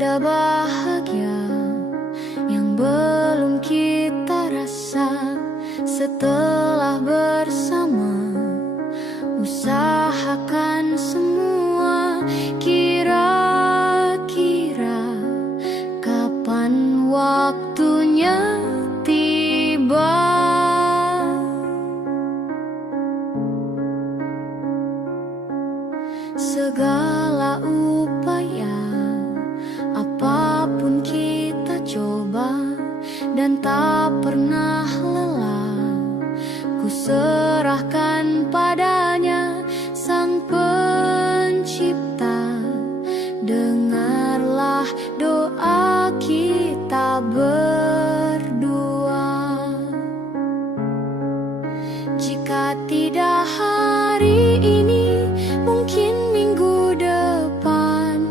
tanda bahagia yang belum kita rasa. Setelah bersama, usahakan semua. Kira-kira kapan waktunya tiba? Segala upaya, apapun kita coba, dan tak pernah lelah. Ku serahkan padanya, Sang Pencipta. Dengarlah doa kita berdua. Jika tidak hari ini, mungkin minggu depan.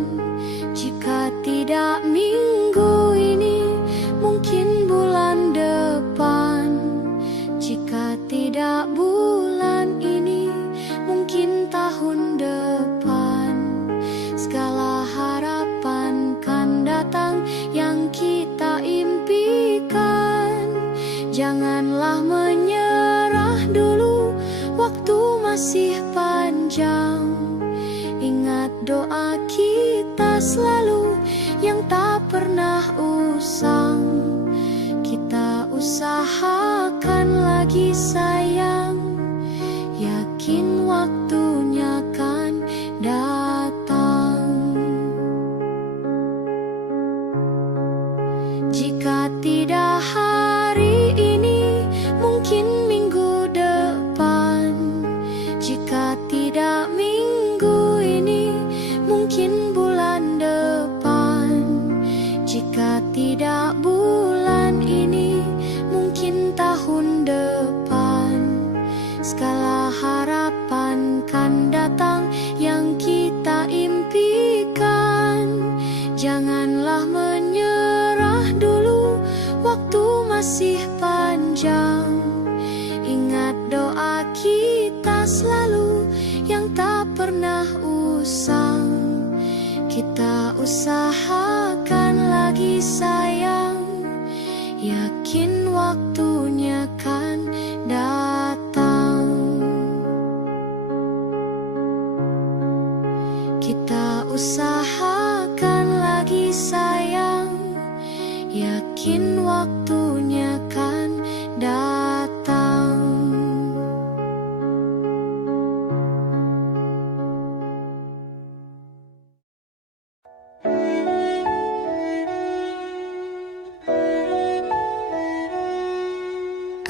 Jika tidak minggu ini, mungkin bulan depan. Jika tidak bulan ini, mungkin tahun depan. Segala harapan kan datang yang kita impikan. Janganlah menyerah dulu, waktu masih panjang. Ingat doa kita selalu yang tak pernah usang. Kita usahakan lagi sayang, yakin waktunya kan datang. Jika tidak hari ini, mungkin minggu depan. Jika tidak minggu ini, mungkin bulan depan. Jika tidak bulan ini, mungkin tahun depan. Segala harapan kan datang yang kita impikan. Janganlah menyerah dulu, waktu masih panjang. Ingat doa kita selalu yang tak pernah usang. Kita usahakan lagi sayang, yakin waktunya kan datang. Kita usahakan lagi sayang, yakin waktunya kan datang.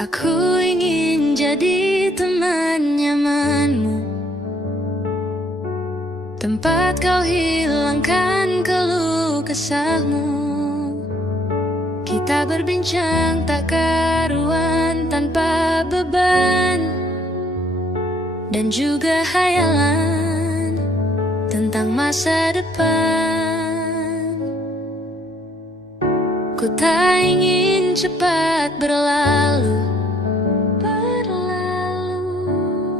Aku ingin jadi teman nyamanmu, tempat kau hilangkan keluh kesahmu. Kita berbincang tak karuan tanpa beban, dan juga hayalan tentang masa depan. Ku tak ingin cepat berlalu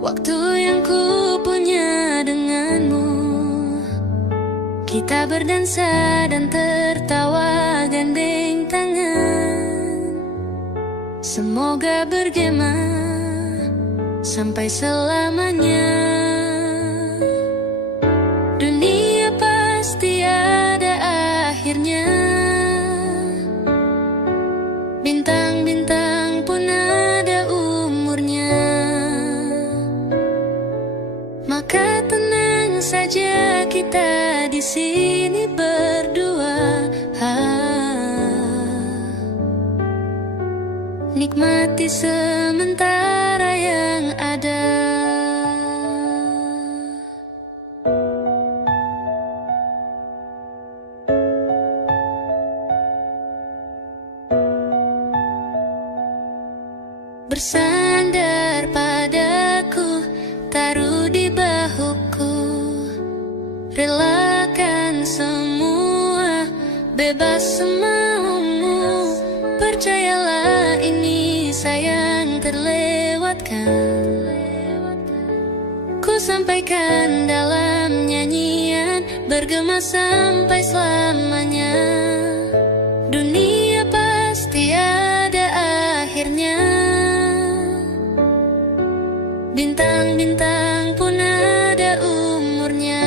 waktu yang ku punya denganmu. Kita berdansa dan tertawa gandeng tangan. Semoga bergema sampai selamanya. Dunia pasti ada akhirnya. Bintang-bintang pun ada umurnya. Maka tenang saja kita di sini berdua. Nikmati sementara yang ada. Bersandar padaku, taruh di bahuku. Relakan semua, bebas semaumu. Percayalah ini sayang terlewatkan. Ku sampaikan dalam nyanyian bergema sampai selamanya. Dunia pasti ada akhirnya, bintang-bintang pun ada umurnya.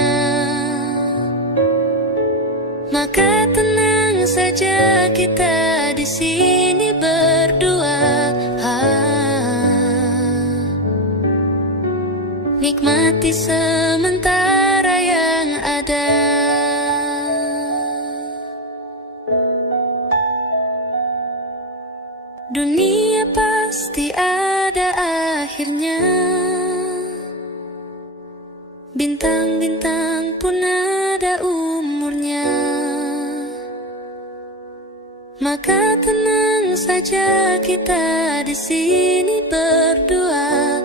Maka tenang saja kita di sini berdua, nikmati sementara yang ada. Dunia pasti ada akhirnya, bintang-bintang pun ada umurnya. Maka tenang saja kita di sini berdua,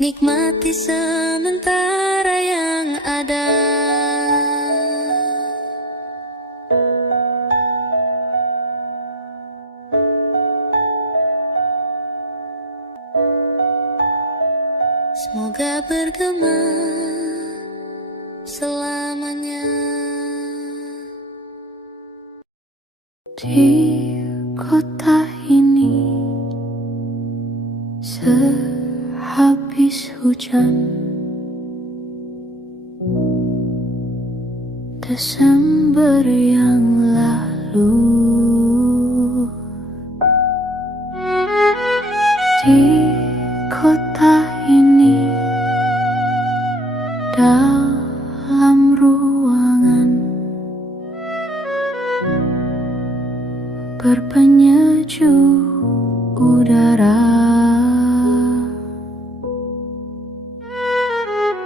nikmati sementara yang ada. Semoga bergema selamanya. Di kota ini sehabis hujan Desember yang lalu, di kota ini dalam ruangan berpenyejuk udara,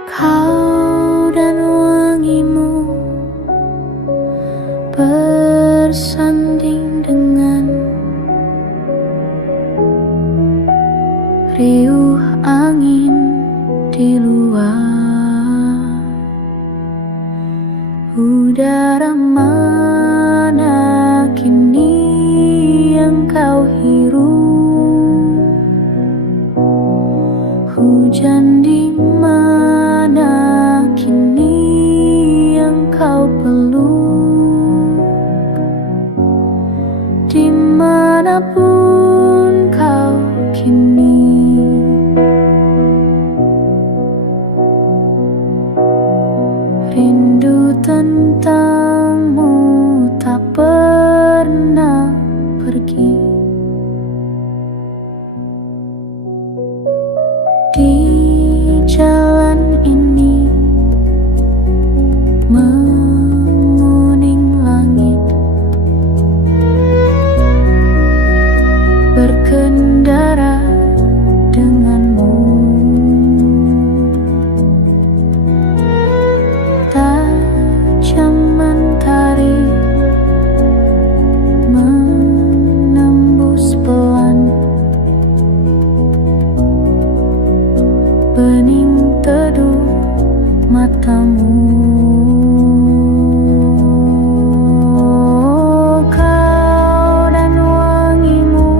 kau dan wangimu bersanding dengan riuh angin di luar. Udara mana kini yang kau hirup? Hujan di mana kini yang kau peluk? Dimanapun kau kini, rindu tentangmu tak pernah pergi. Di jalan ini menguning langit, berkendara denganmu. Tajam mentari menembus pelan bening teduh matamu. Kau dan wangimu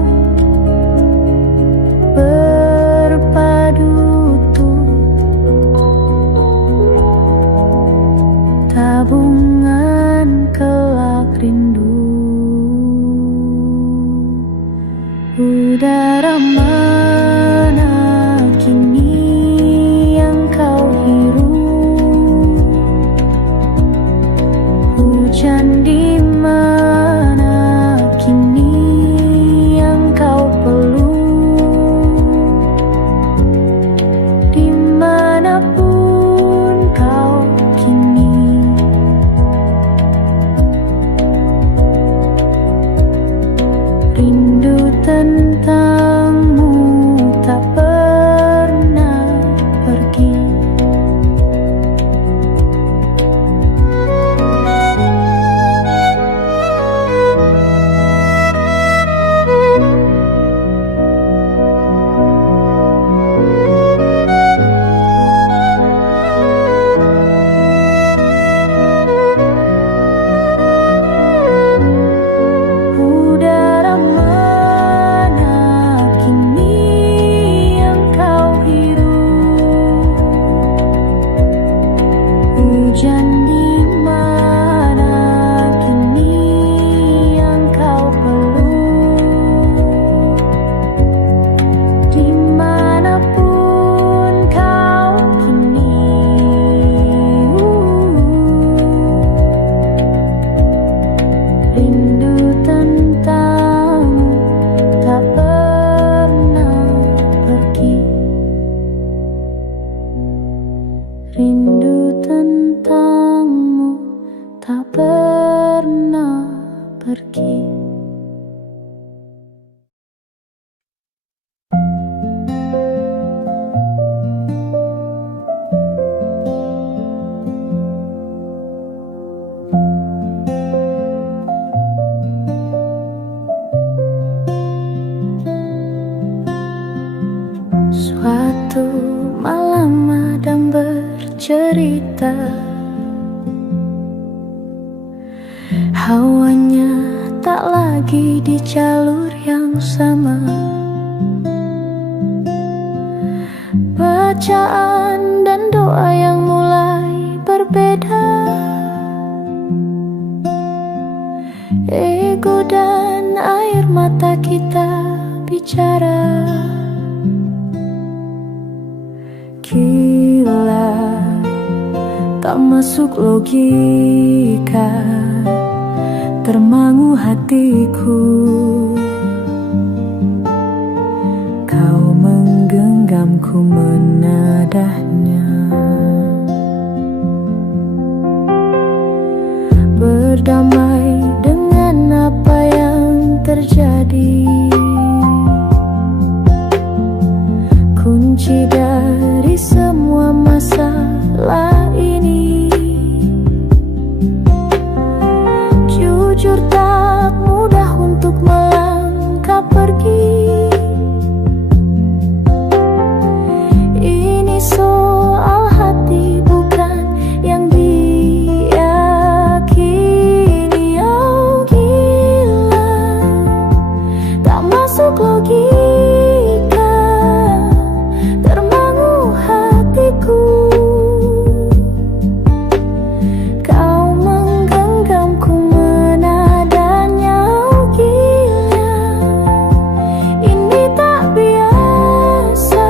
berpadu utuh, tabungan kelak rindu. Udara mana kini yang kau hirup? Hujan di mana kini yang kau peluk? Dimanapun kau kini, rindu tentang waktu melama dan bercerita. Hawanya tak lagi di jalur yang sama. Bacaan dan doa yang mulai berbeda. Ego dan air mata kita bicara. Gila, tak masuk logika, termangu hatiku. Kau menggenggamku menadahnya. Berdamai dengan apa yang terjadi. Kunci dari semua masalah ini. Jujur tak mudah untuk melangkah pergi. Ini soal hati bukan yang diyakini. Oh gila, tak masuk logika, termangu hatiku. Kau menggenggamku menadanya. Oh gila, ini tak biasa,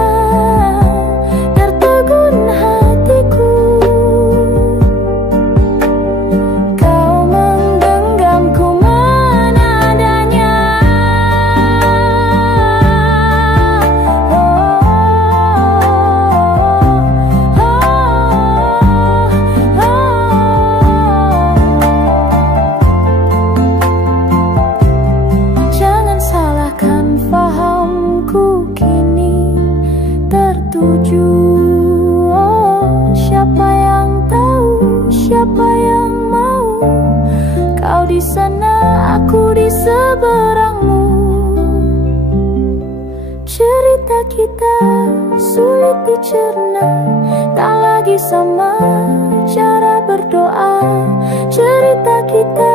tertegun hatiku. Kau menggenggamku menadanya. Jangan salahkan fahamku kini tertuju. Oh, siapa yang tahu, siapa yang mau? Kau di sana, aku di seberangmu. Cerita kita sulit dicerna, tak lagi sama cara berdoa. Cerita kita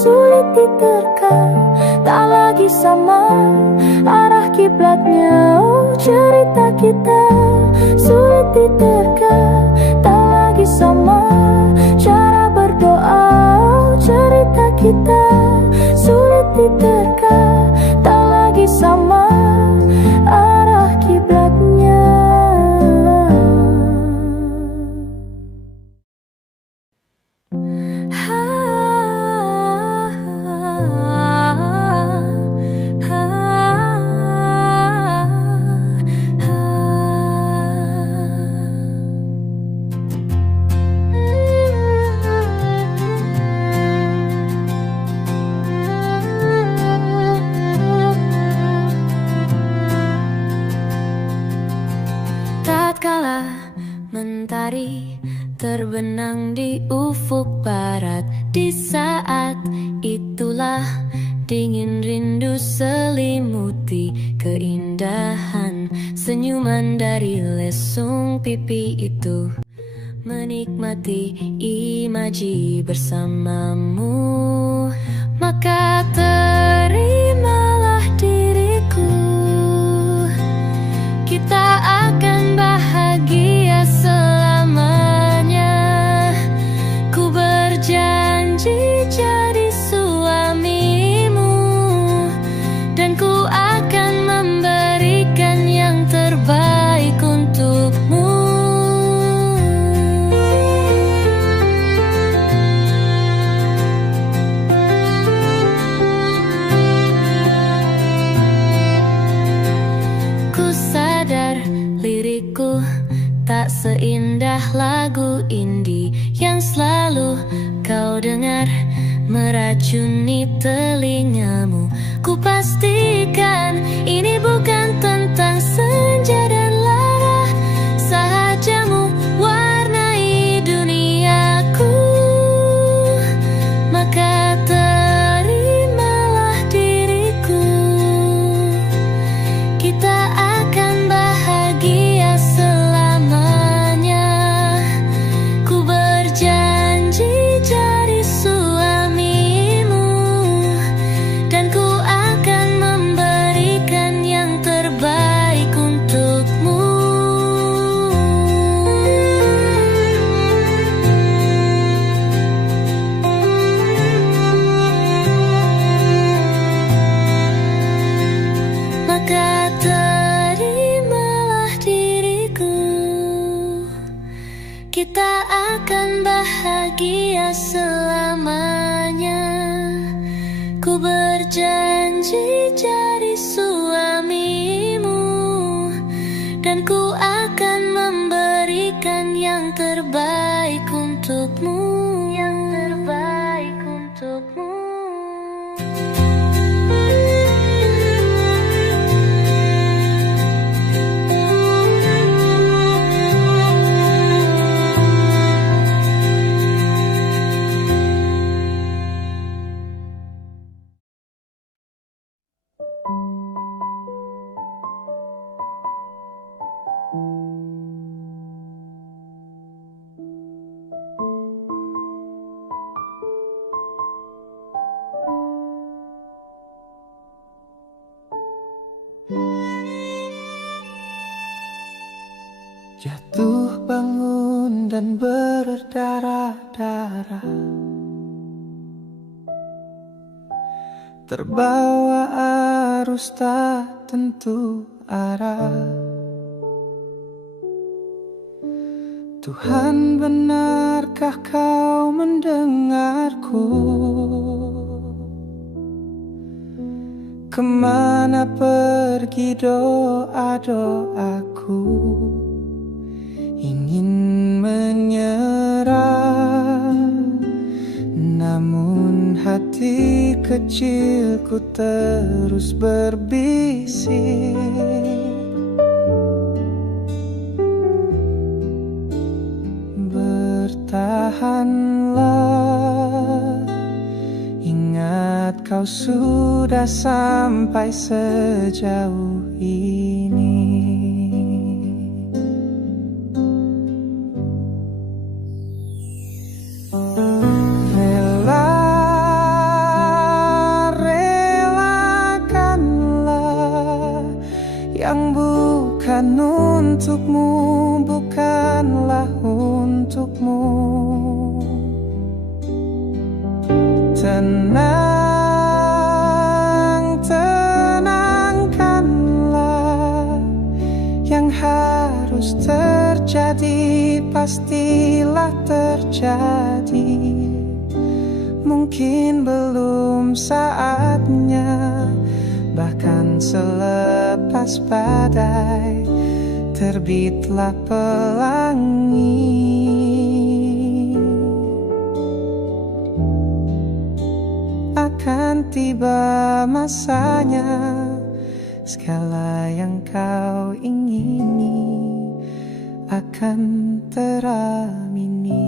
sulit diterka, tak lagi sama arah kiblatnya. Oh, cerita kita sulit diterka, tak lagi sama cara berdoa. Oh, cerita kita sulit diterka, tak lagi sama arah kiblatnya. Tatkala mentari terbenam di ufuk barat, di saat itulah dingin rindu selimuti keindahan senyuman dari lesung pipi itu. Menikmati imaji bersamamu, maka terimalah diriku. Kita akan bahagia selamanya. Ku berjanji jadi suamimu, dan ku akan memberikan yang terbaik untukmu. Lirikku tak seindah lagu indie yang selalu kau dengar meracuni telingamu. Ku pastikan ini bukan tentang senja dan lara, sahajamu warnai duniaku. Maka terimalah diriku, kita akan bahagia jadi suamimu, dan ku akan memberikan yang terbaik untukmu, yang terbaik untukmu. Jatuh bangun dan berdarah-darah, terbawa arus tak tentu arah. Tuhan, benarkah kau mendengarku? Kemana pergi doa-doaku? Ingin menyerah, namun hati kecilku terus berbisik. Bertahanlah, ingat kau sudah sampai sejauh ini. Yang bukan untukmu, bukanlah untukmu. Tenang, tenangkanlah. Yang harus terjadi pastilah terjadi. Mungkin belum saatnya, bahkan selepas badai terbitlah pelangi. Akan tiba masanya, segala yang kau ingini akan teramini.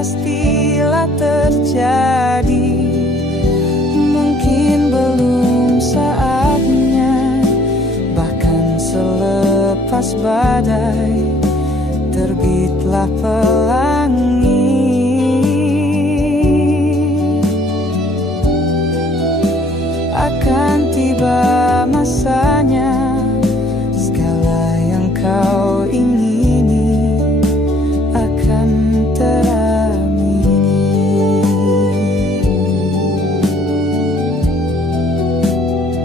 Pastilah terjadi. Mungkin belum saatnya, bahkan selepas badai terbitlah pelangi. Akan tiba masanya, segala yang kau ingini akan teramini.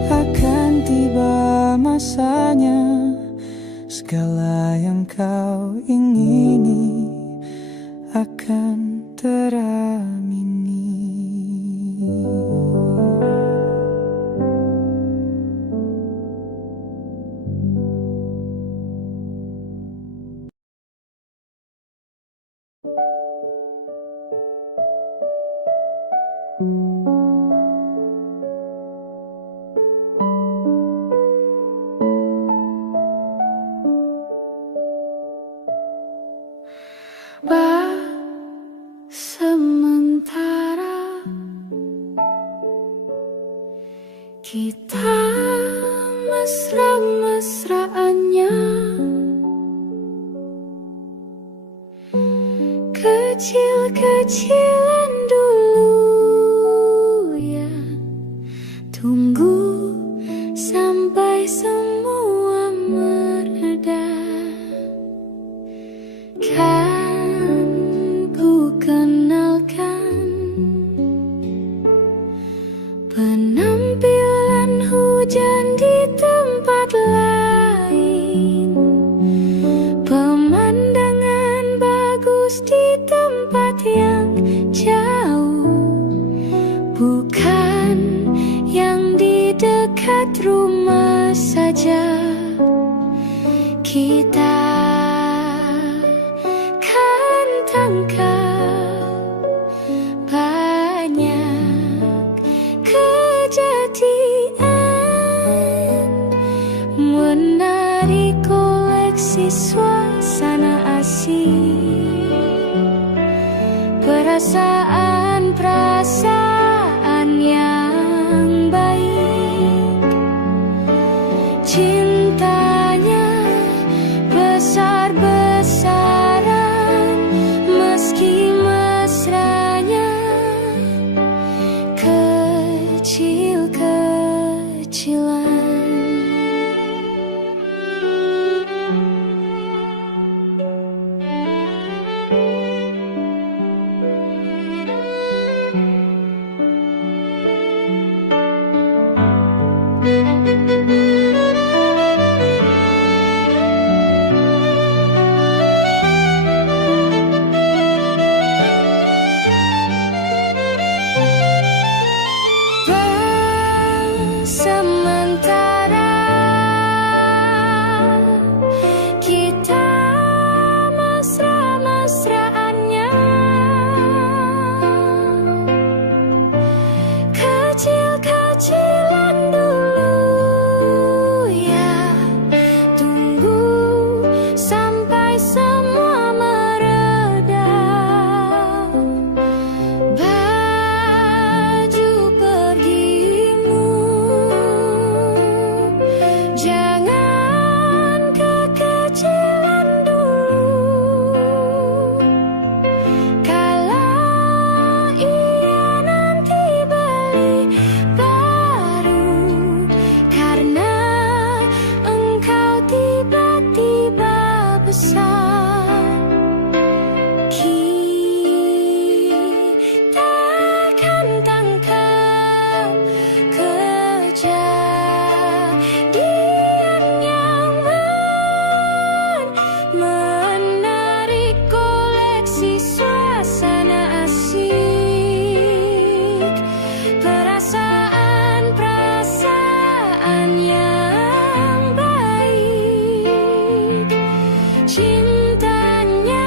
Akan tiba masanya, segala yang kau ingini Sementara kita mesra-mesraannya, kecil-kecilan dulu ya. Tunggu sampai semua mereda. Kan ku kenalkan penampilan hujan di tempat lain, pemandangan bagus di tempat yang jauh, bukan yang di dekat rumah saja. Kita kan tangkap banyak kejadian, menarik koleksi suasana asing, perasaan yang baik. Cintanya besar-besaran, meski mesranya kecil-kecilan. Sementara kita mesra-mesraannya, kecil-kecilan dulu ya. Tunggu sampai semua mereda. Baju pergimu jangan kekecilan dulu. Kalau ia nanti beli baru, karena engkau tiba-tiba besar, kita akan tangkap kejadian yang menarik koleksi suasana asik, perasaan yang baik. Cintanya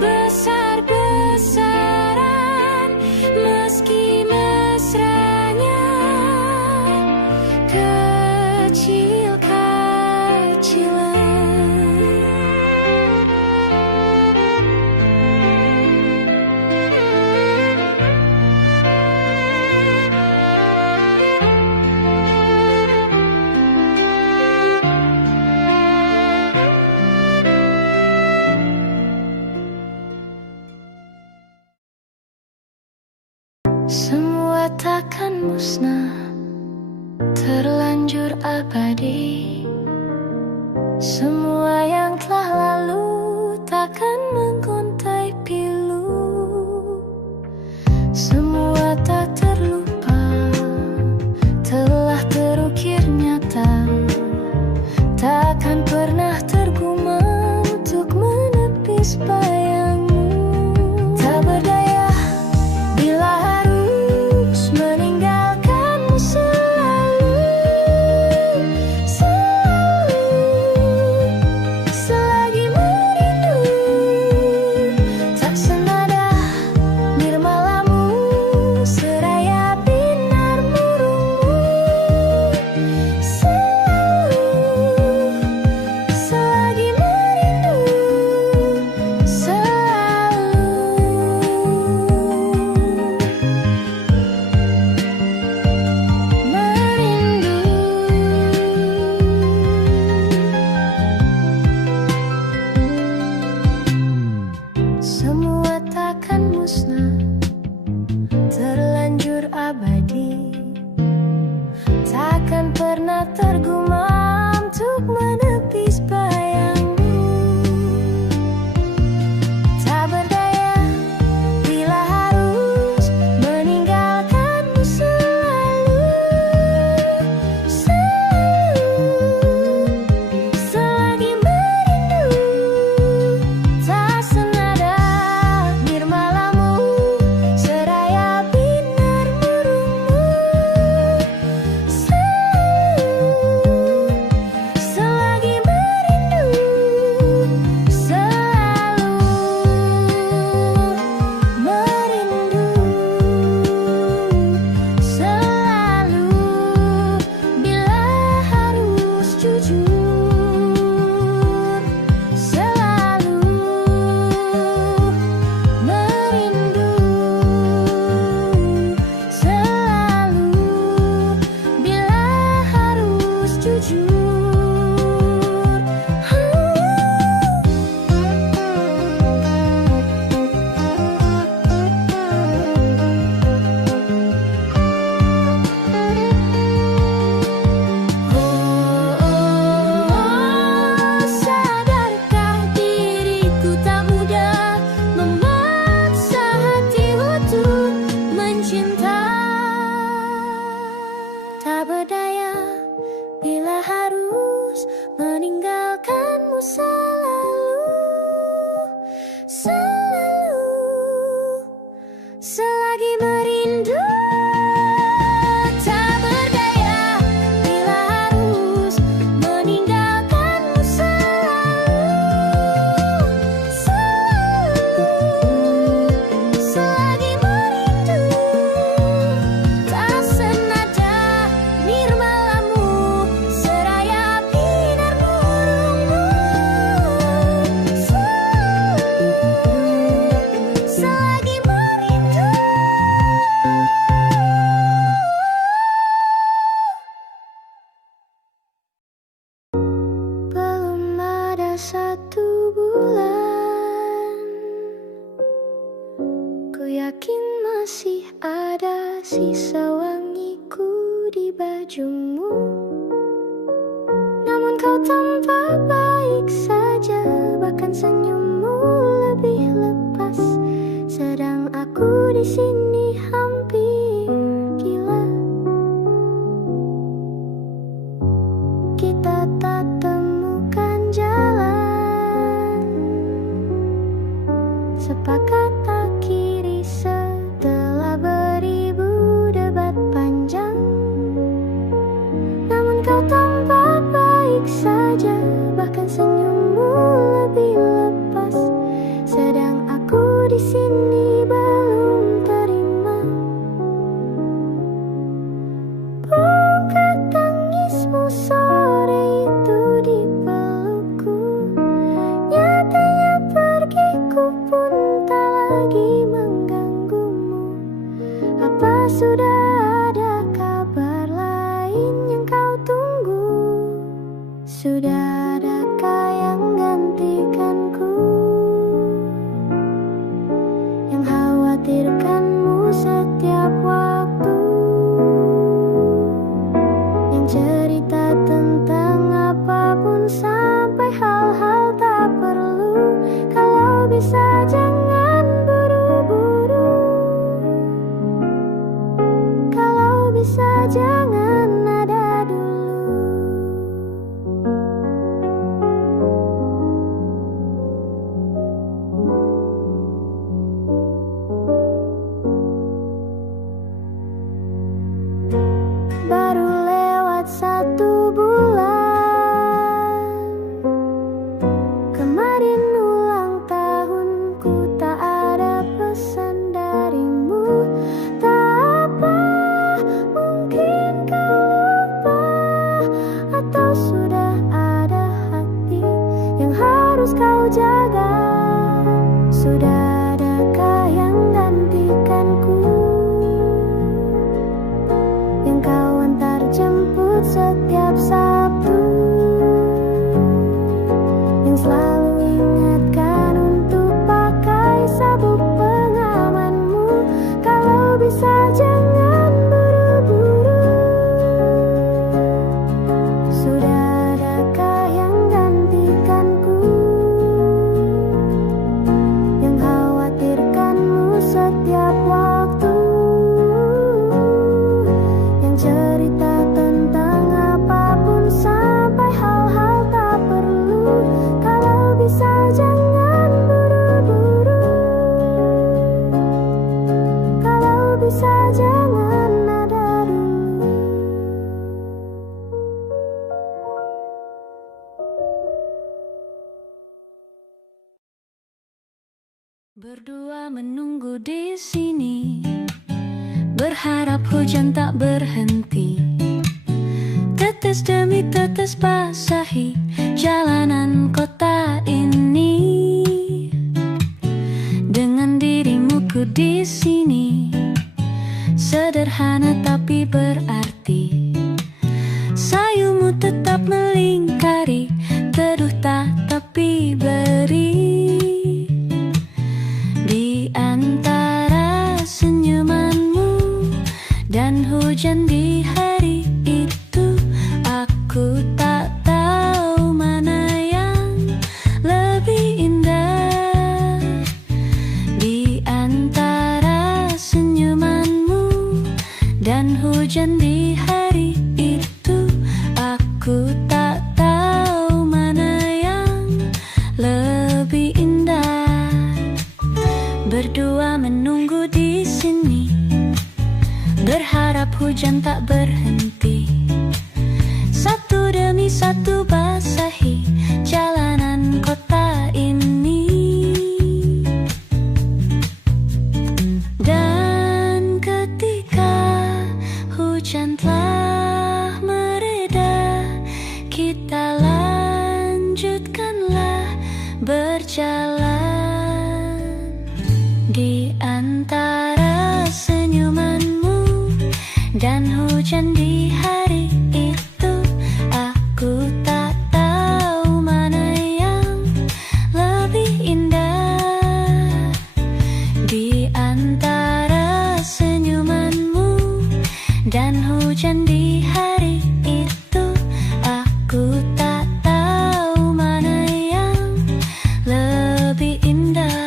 besar-besaran, meski mesranya kecil-kecilan. Semua takkan musnah, terlanjur abadi. Semua yang telah lalu takkan mengontai pilu. Semua tak terlupa, telah terukir nyata, takkan pernah tergumam untuk menepis bayangmu. Tak berdaya bila harus meninggalkanmu selalu, selalu, selagi Selagi merindu, tak senada nirmalamu, seraya binar burungmu. Selagi merindu. Belum ada 1 bulan, ku yakin masih ada sisa wangiku di bajumu. Namun kau tampak baik saja, bahkan senyummu lebih lepas. Sedang aku di sini hampir gila. Kita tak temukan jalan, sepakat akhiri setelah beribu debat panjang. Namun kau tampak baik saja, bahkan senyummu lebih lepas. Sedang aku di sini belum terima. Bukan tangismu sore itu di pelukku, nyatanya pergiku pun tak lagi mengganggumu. Apa sudah ada kabar lain yang kau tunggu? Sudah adakah yang gantikanku, yang khawatirkanmu setiap waktu, yang cerita tentang apapun sampai hal-hal tak perlu. Kalau bisa jangan buru-buru, kalau bisa jangan ada dulu. Baru lewat 1 bulan, kemarin ulang tahunku, tak ada pesan darimu. Tak apa, mungkin kau lupa, atau sudah ada hati yang harus kau jaga. Sudah adakah yang gantikanku, yang kau antar jemput setiap Sabtu, yang selalu ingatkan untuk pakai sabuk pengamanmu. Kalau bisa jangan buru-buru, sudah adakah yang gantikanku, yang khawatirkanmu setiap waktu, yang cerita tentang apapun sampai hal-hal tak perlu. Kalau bisa jangan buru-buru, kalau bisa jangan ada dulu. Berdua menunggu di sini, berharap hujan tak berhenti. Tetes demi tetes basahi jalanan kota ini. Dengan dirimu ku di sini, sederhana tapi berarti. Sayumu tetap melingkari, teduh tak tapi beri. Di antara senyumanmu dan hujan di hari itu, aku tak tahu mana yang lebih indah. Di antara senyumanmu dan hujan di hari itu, aku tak tahu mana yang lebih indah. Berdua menunggu di sini, berharap hujan tak berhenti. Satu demi satu basahi jalanan kota ini. Di antara senyumanmu dan hujan di hari itu, aku tak tahu mana yang lebih indah. Di antara senyumanmu dan hujan di hari itu, aku tak tahu mana yang lebih indah.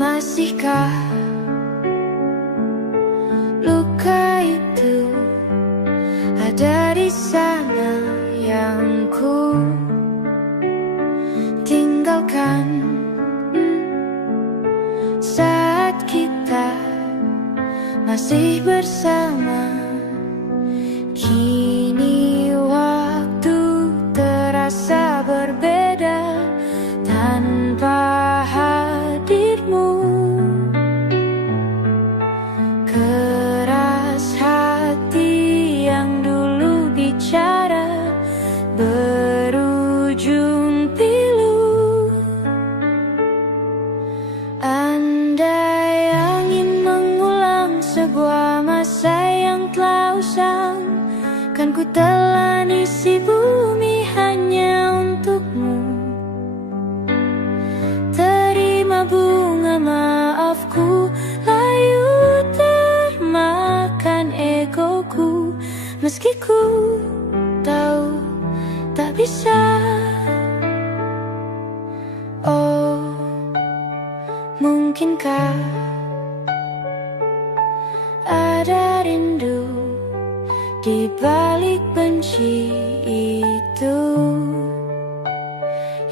Masihkah luka itu ada di sana yang ku tinggalkan saat kita masih bersama? Kini waktu terasa berbeda tanpa hadirmu. Keras hati yang dulu bicara berujung pilu. Andai angin mengulang sebuah masa yang telah usang, kan ku telan isi bumi hanya untukmu. Terima bunga maafku, layu termakan egoku, meski ku tahu tak bisa. Oh, mungkinkah ada rindu di balik benci itu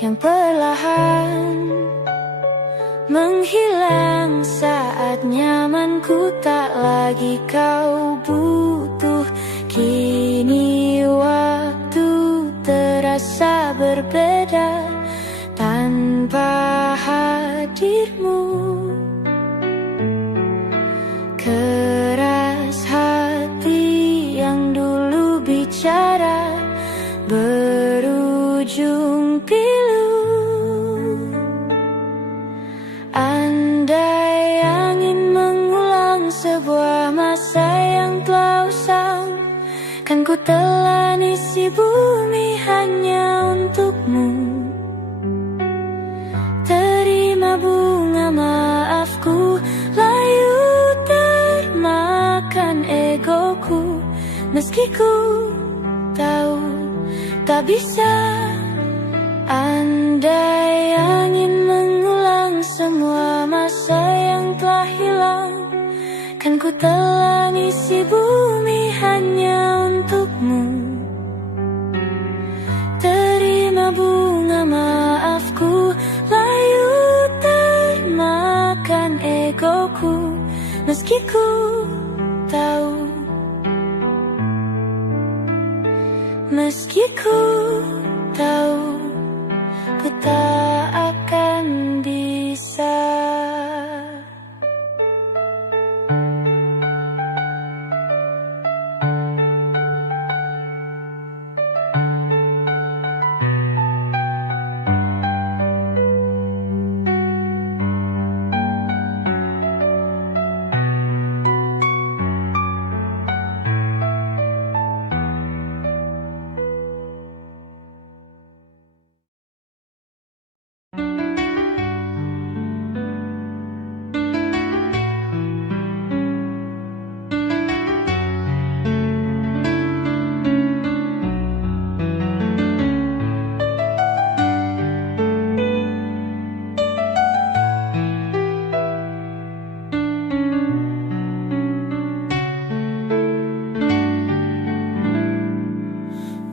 yang perlahan menghilang saat nyamanku tak lagi kau butuh. Kini waktu terasa berbeda tanpa hadirmu. Keras hati yang dulu bicara berujung pilu. Andai angin mengulang sebuah masa yang telah usang, kan ku telan isi bumi hanya untukmu. Terima bunga maafku, layu termakan egoku, meski ku tahu tak bisa. Andai angin mengulang semua masa yang telah hilang, kan ku telan isi bumi hanya untukmu. Terima bunga maafku, layu termakan egoku, meski ku tahu, meski ku tahu, ku tak akan bisa.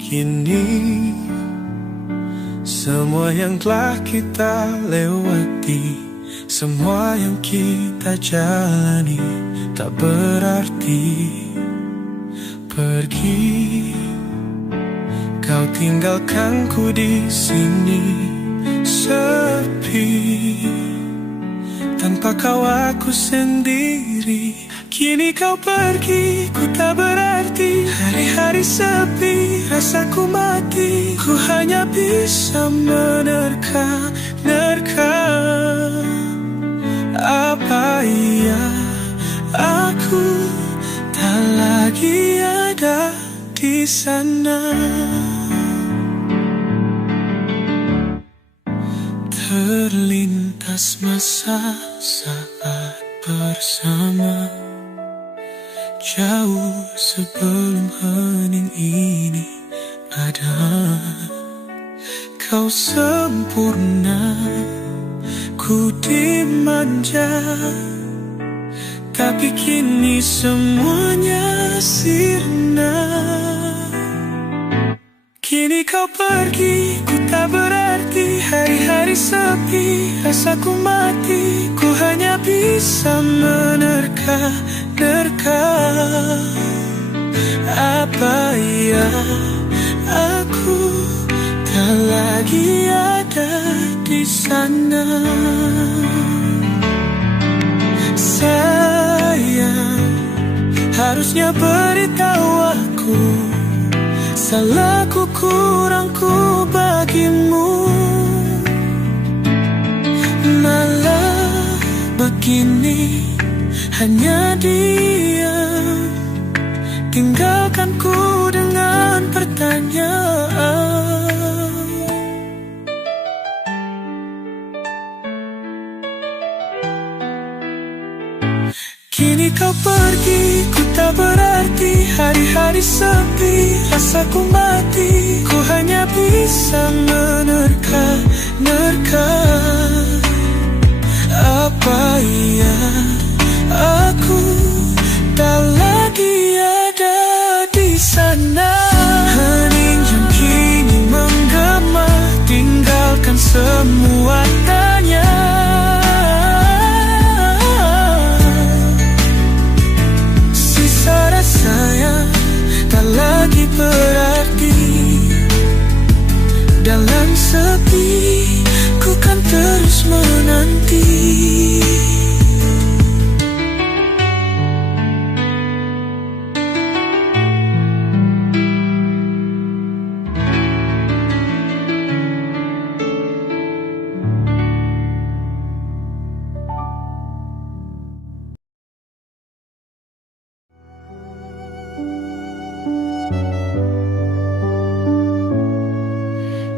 Kini semua yang telah kita lewati, semua yang kita jalani tak berarti. Pergi, kau tinggalkanku di sini sepi, tanpa tanpa kau aku sendiri. Kini kau pergi, ku tak berarti. Hari-hari sepi, rasaku mati. Ku hanya bisa menerka-nerka. Apa iya aku tak lagi ada di sana? Terlintas masa saat bersama, jauh sebelum hening ini ada. Kau sempurna, ku dimanja, tapi kini semuanya sirna. Kini kau pergi, ku tak berarti. Hari-hari sepi, rasaku mati. Ku hanya bisa menerka-nerka. Apa iya aku tak lagi ada di sana? Sayang, harusnya beritahu aku. Salahku, kurangku bagimu. Malah begini, hanya diam, tinggalkanku dengan pertanyaan. Kini kau pergi, ku tak berarti. Hari-hari sepi, rasaku mati. Ku hanya bisa menerka-nerka. Apa iya aku tak lagi ada di sana? Hening yang kini menggema, tinggalkan semua tanya. Sayang tak lagi berarti. Dalam sepi, ku kan terus menanti.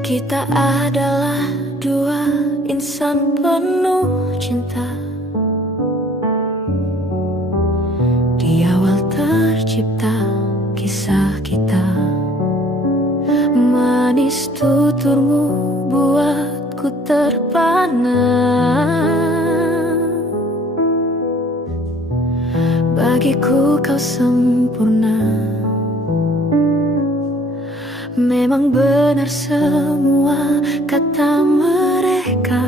Kita adalah dua insan penuh cinta. Di awal tercipta kisah kita. Manis tuturmu buatku terpana. Bagiku kau sempurna. Memang benar semua kata mereka.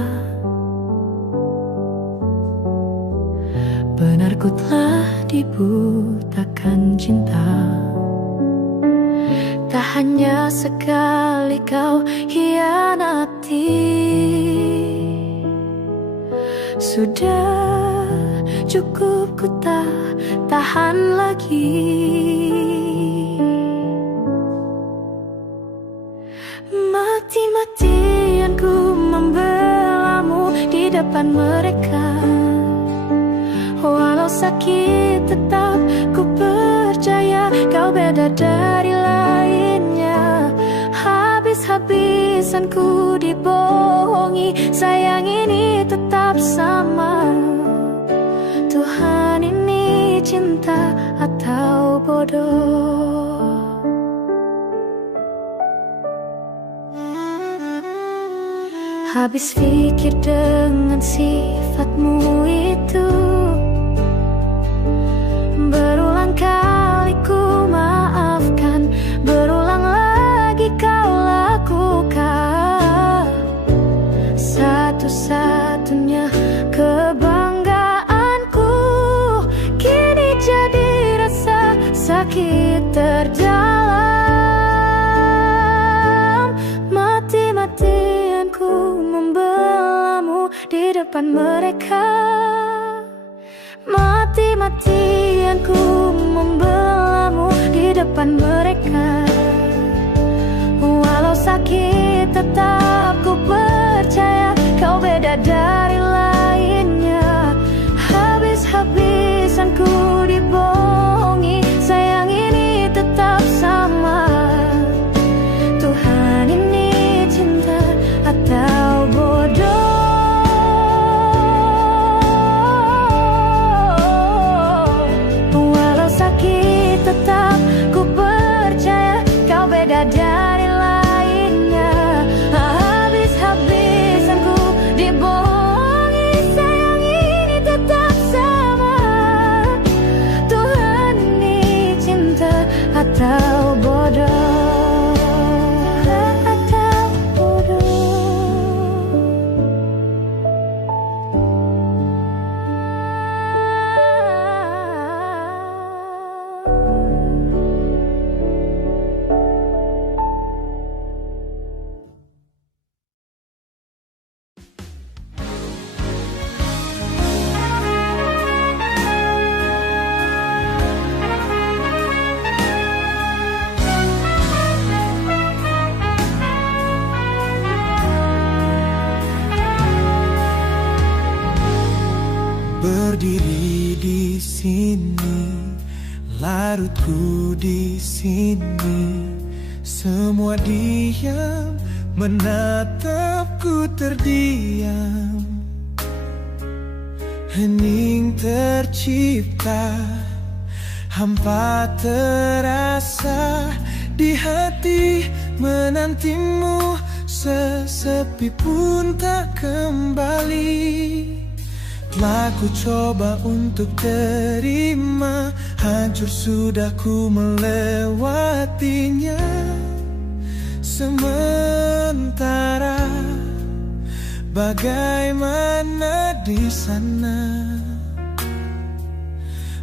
Benar ku telah dibutakan cinta. Tak hanya sekali kau hianati. Sudah cukup, ku tak tahan lagi. Mati-matian ku membelamu di depan mereka. Walau sakit tetap ku percaya kau beda dari lainnya. Habis-habisan ku dibohongi. Sayang ini tetap sama. Tuhan ini cinta atau bodoh? Habis pikir dengan sifatmu itu. Berulang kali ku maafkan. Berulang lagi kau lakukan. Satu-satunya kebanggaanku kini jadi rasa sakit terdalam. Mati-matian ku membelamu di depan mereka. kematianku membelamu di depan mereka. Walau sakit tetap ku percaya kau beda dari lainnya. Habis-habisan ku dibohongi, sayang ini tetap sama. Tuhan ini cinta atau bodoh? Walau sakit tetap ku percaya kau beda dari lainnya. Habis-habisan ku dibohongi, sayang ini tetap sama. Tuhan ini cinta atau bodoh? Berdiri di sini, larutku di sini, semua diam, menatapku terdiam. Hening tercipta, hampa terasa di hati, menantimu sesepi pun tak kembali. Telah ku coba untuk terima, hancur sudah ku melewatinya. Sementara bagaimana di sana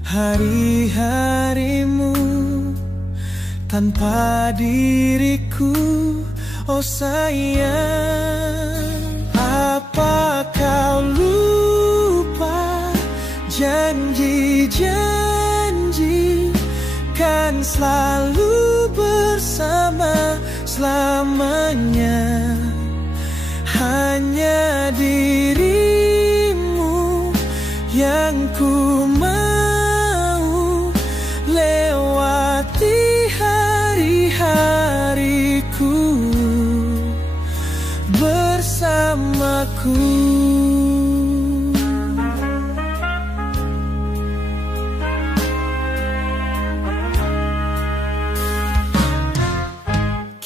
hari-harimu tanpa diriku, oh sayang. Apa kau lupa janji-janji kan selalu bersama selamanya? Hanya dirimu yang ku mau, lewati hari-hariku bersamaku.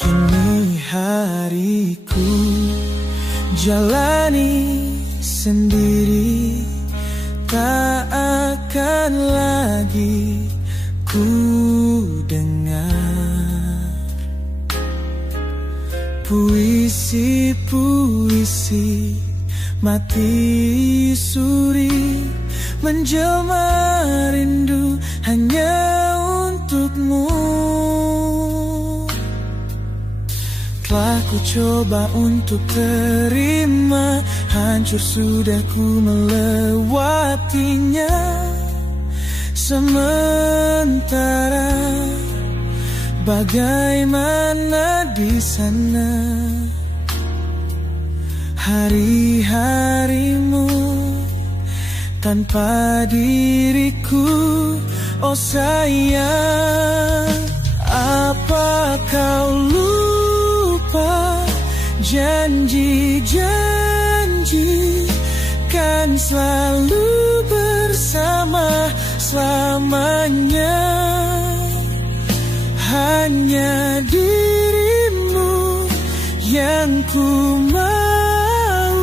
Kini hariku jalani sendiri, tak akan lagi ku dengar puisi-puisi mati suri, menjelma rindu hanya untukmu. Telah ku coba untuk terima, hancur sudah ku melewatinya. Sementara bagaimana di sana hari-harimu tanpa diriku, oh sayang. Apa kau lupa janji-janji kan selalu bersama selamanya? Hanya dirimu yang ku mau,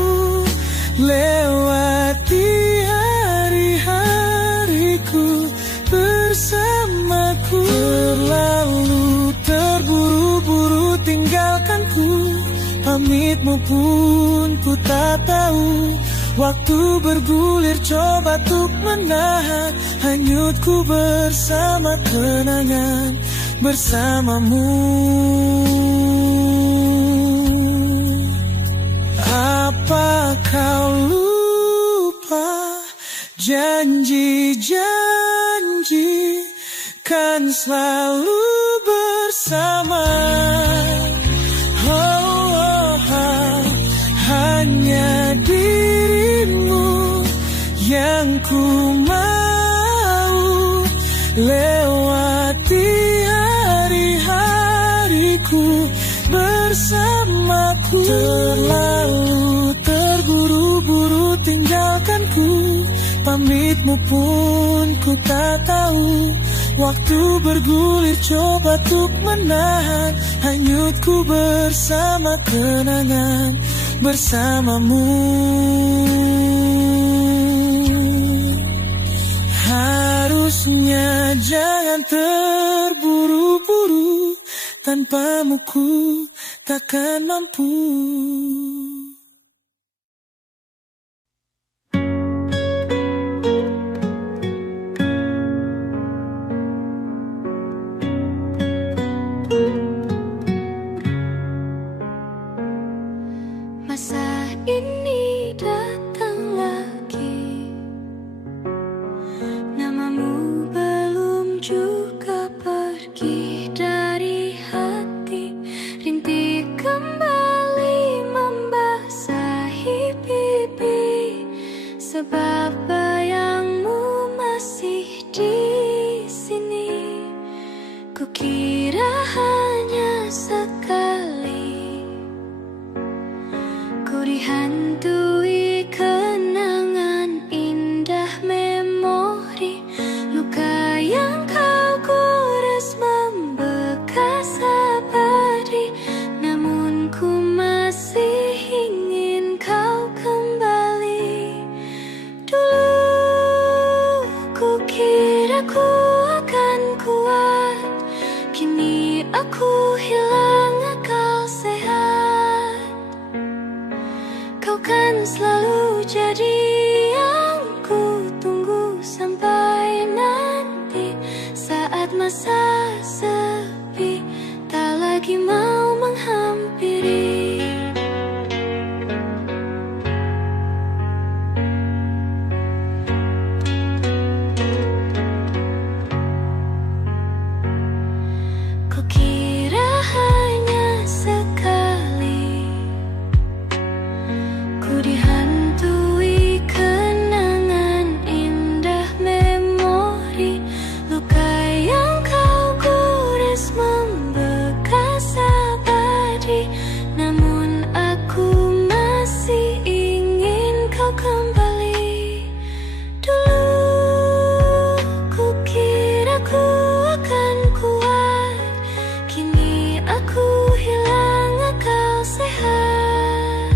lewati hari-hariku bersamaku. Terlalu terburu-buru tinggalkanku, pamitmu pun ku tak tahu. Waktu bergulir coba untuk menahan hanyutku bersama kenangan bersamamu. Apa kau lupa Janji-janji kan selalu bersama. Hanya dirimu yang ku mau lewati hari-hariku bersamaku. Terlalu terburu-buru tinggalkanku, pamitmu pun ku tak tahu. Waktu bergulir coba untuk menahan hanyutku bersama kenangan bersamamu. Harusnya jangan terburu-buru, tanpamu ku takkan mampu. Masa ini datang lagi, namamu belum juga pergi dari hati. Rintik kembali membasahi pipi, sebab bayangmu masih di sini. Kukira hanya sekali ku dihantui kenangan indah memori. Luka yang kau gores membekas abadi, namun ku masih ingin kau kembali. Dulu ku kira ku akan kuat, kini aku hilang akal sehat. Kau kan selalu jadi yang ku tunggu sampai nanti. Saat masa sepi tak lagi mau menghampiri. Kukira hanya sekali ku dihantui kenangan indah memori. Luka yang kau gores membekas abadi, namun aku masih ingin kau kembali. Dulu ku kira ku akan kuat, kini aku hilang akal sehat.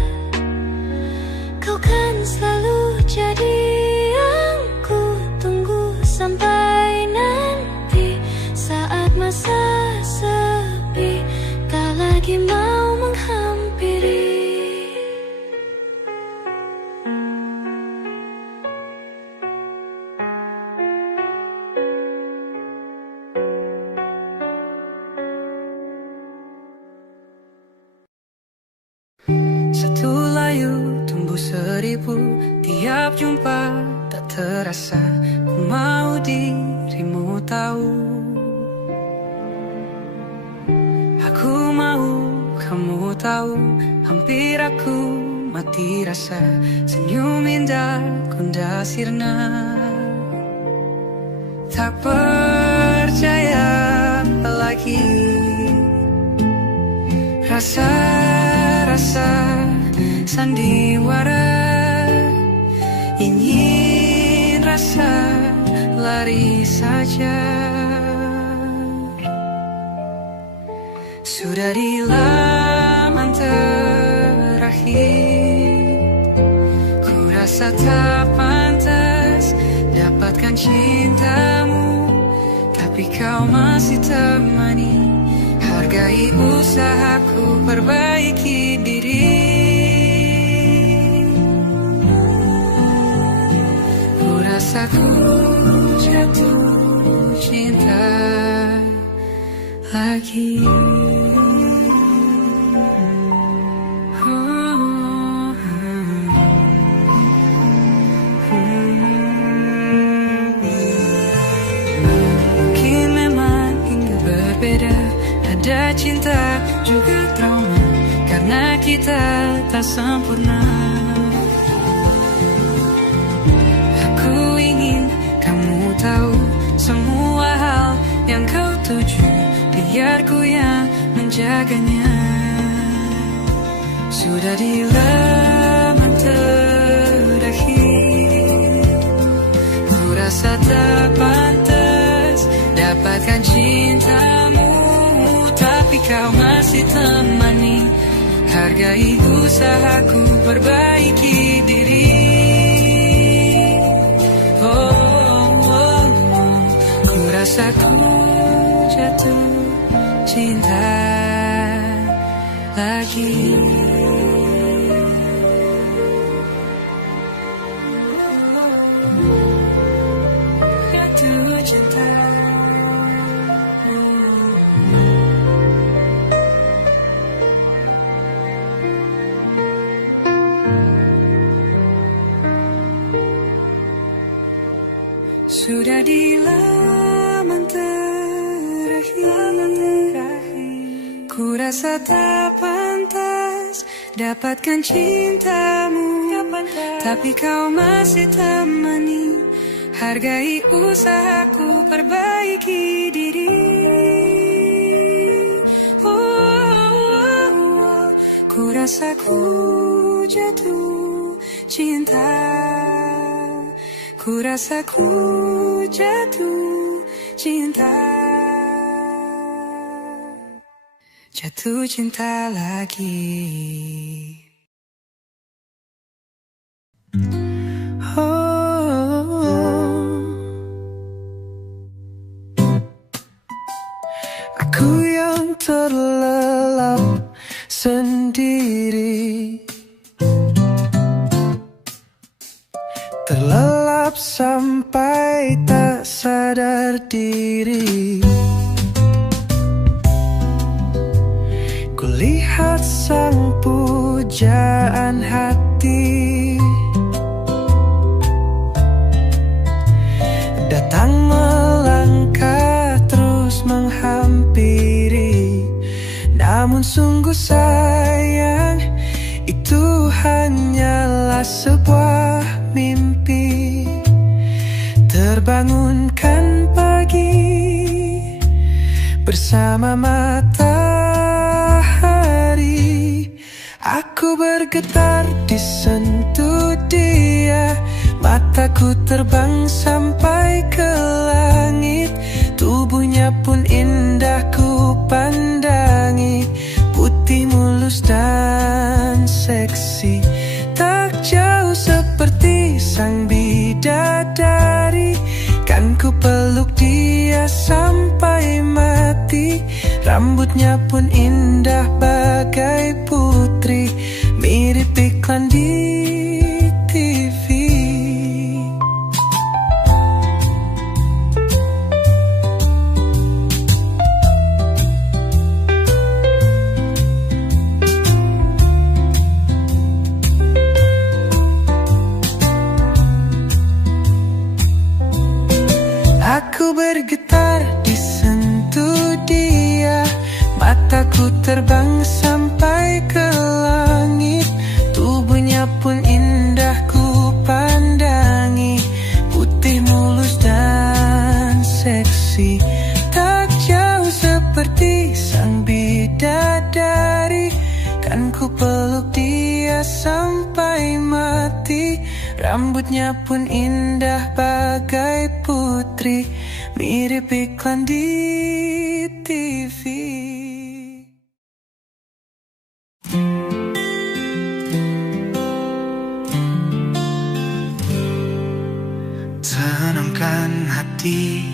Kau kan selalu jadi yang ku tunggu sampai nanti. Saat masa sepi tak lagi mau menghampiri. Satu layu tumbuh seribu, tiap jumpa tak terasa. Ku mau dirimu tahu, aku mau kamu tahu. Hampir aku mati rasa, senyum indah gundah sirna. Tak percaya lagi, rasa-rasa sandiwara. Ingin rasa lari saja. Sudah di laman terakhir, ku rasa tak pantas dapatkan cintamu, tapi kau masih temani. Hargai usahaku perbaiki diri. Ku rasa ku jatuh cinta lagi. kita tak sempurna. Aku ingin kamu tahu semua hal yang kau tuju, biar ku yang menjaganya. Sudah di laman terakhir, ku rasa tak pantas dapatkan cintamu, tapi kau masih temani. Hargai usahaku perbaiki diri. Ku rasa ku jatuh cinta lagi. Jatuh cinta. Sudah di laman terakhir, ku rasa tak pantas dapatkan cintamu, tapi kau masih temani. Hargai usahaku perbaiki diri. Ku rasa ku jatuh cinta. Ku rasa ku jatuh cinta. Jatuh cinta lagi. Aku yang terlelap sendiri, terlelap sampai tak sadar diri. Kulihat sang pujaan hati datang melangkah terus menghampiri. Namun sungguh sayang, itu hanyalah sebuah mimpi. Terbangunkan pagi bersama matahari. Aku bergetar disentuh dia, mataku terbang sampai ke langit. Tubuhnya pun indah ku pandangi, putih mulus dan seksi, tak jauh seperti sang bidadari. Kan ku peluk dia sampai mati. Rambutnya pun indah bagai putri, mirip iklan di TV. Aku bergetar disentuh dia, mataku terbang sampai ke langit. Tubuhnya pun indah ku pandangi, putih mulus dan seksi, tak jauh seperti sang bidadari. Kan ku peluk dia sampai mati. Rambutnya pun indah bagai putri, mirip iklan di TV. Tenangkan hati,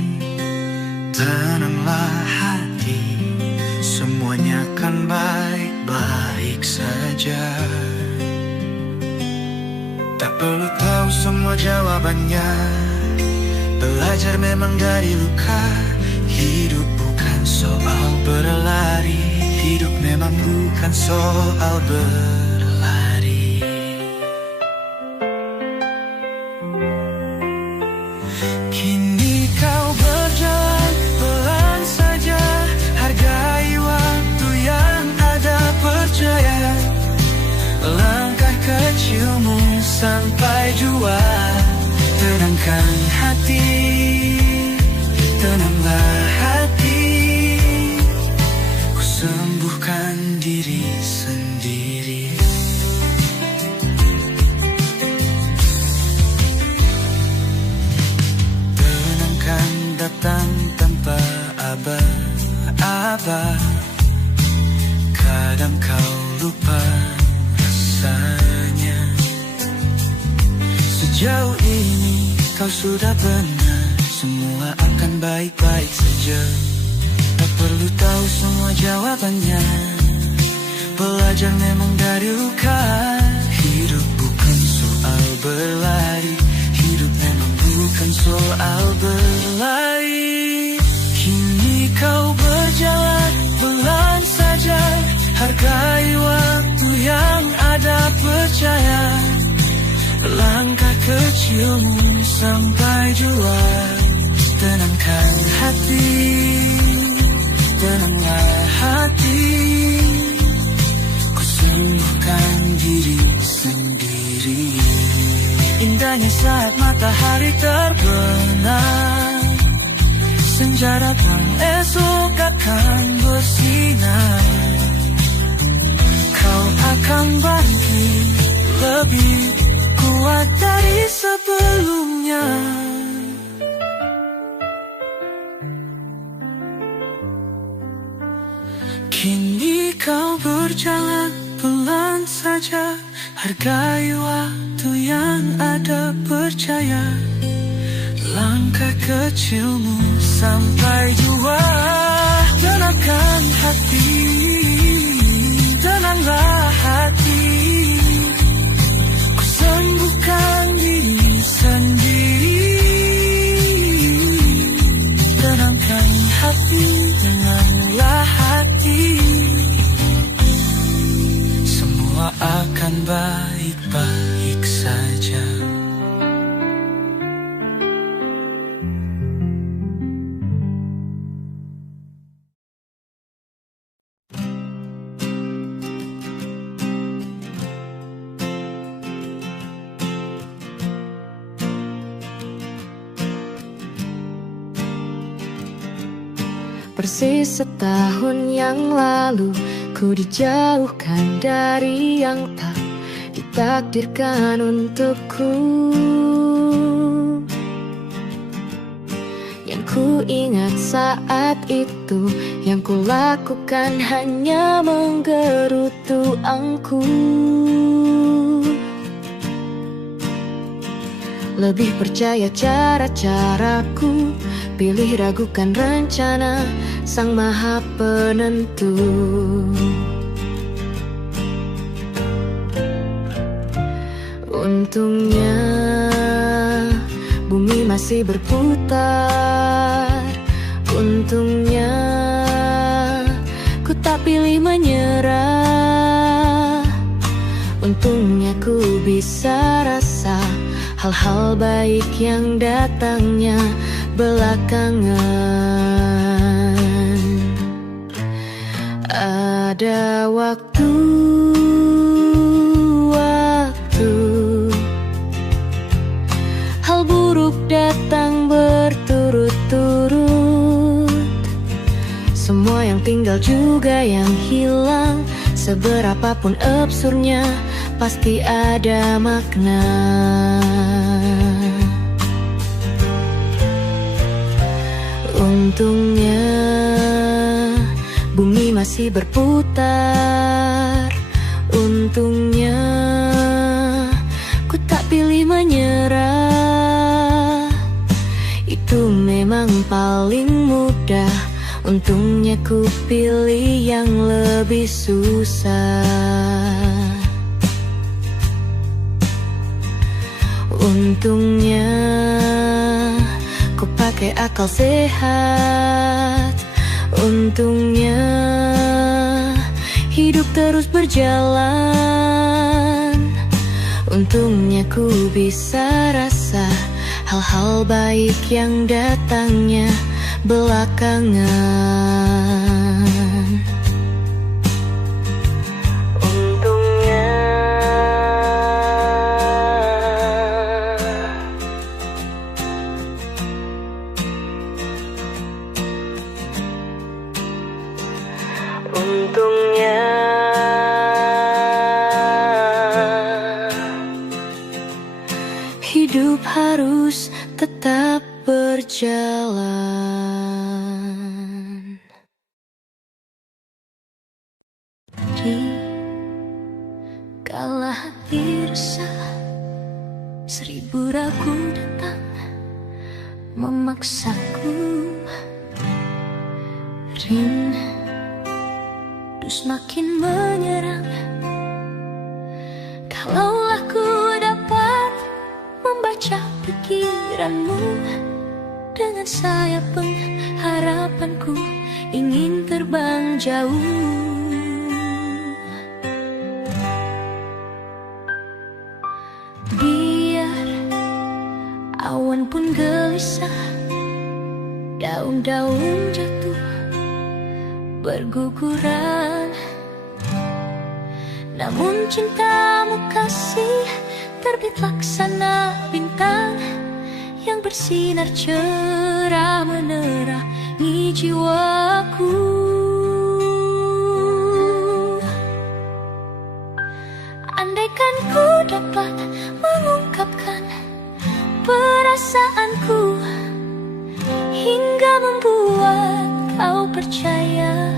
tenanglah hati, semuanya kan baik-baik saja. Tak perlu tahu semua jawabannya, belajar memang dari luka. Hidup bukan soal berlari, hidup memang bukan soal berlari. Kini kau berjalan pelan saja, hargai waktu yang ada, percaya datang tanpa aba-aba. Kadang kau lupa rasanya. Sejauh ini kau sudah benar, semua akan baik-baik saja. Tak perlu tahu semua jawabannya, belajar memang dari luka. Hidup bukan soal berlari, hidup memang bukan soal berlari. Kini kau berjalan pelan saja, hargai waktu yang ada, percaya. Langkah kecilmu sampai jua. Tenangkan hati, tenanglah hati. Ku sembuhkan diri sendiri. Indahnya saat matahari terbenam, senja datang esok akan bersinar. Kau akan bangkit lebih kuat dari sebelumnya. Kini kau berjalan pelan saja, hargai waktu yang ada, percaya. Langkah kecilmu sampai jua. Tenangkan hati, tenanglah hati. Ku sembuhkan diri sendiri. Tenangkan hati, tenanglah hati. Semua akan baik-baik saja. Persis setahun yang lalu ku dijauhkan dari yang tak ditakdirkan untukku. Yang ku ingat saat itu, yang ku lakukan hanya menggerutu angku. Lebih percaya cara-caraku, pilih ragukan rencana Sang Maha Penentu. Untungnya bumi masih berputar. Untungnya ku tak pilih menyerah. Untungnya ku bisa rasa hal-hal baik yang datangnya belakangan. Ada waktu hal buruk datang berturut-turut. Semua yang tinggal juga yang hilang. Seberapapun absurdnya, pasti ada makna. Untungnya bumi masih berputar. Untungnya ku tak pilih menyerah. Itu memang paling mudah. Untungnya ku pilih yang lebih susah. Untungnya ku pakai akal sehat. Untungnya hidup terus berjalan. Untungnya ku bisa rasa hal-hal baik yang datangnya belakangan. Untungnya hidup harus tetap berjalan. Di kala hati resah, 1000 ragu datang memaksaku. Rindu semakin menyerang. Kalaulah ku dapat membaca pikiranmu, dengan sayap pengharapanku ingin terbang jauh. Biar awan pun gelisah, daun-daun jatuh berguguran, namun cintamu kasih terbit laksana bintang yang bersinar cerah menerangi jiwaku. Andaikan ku dapat mengungkapkan perasaanku hingga membuat kau percaya,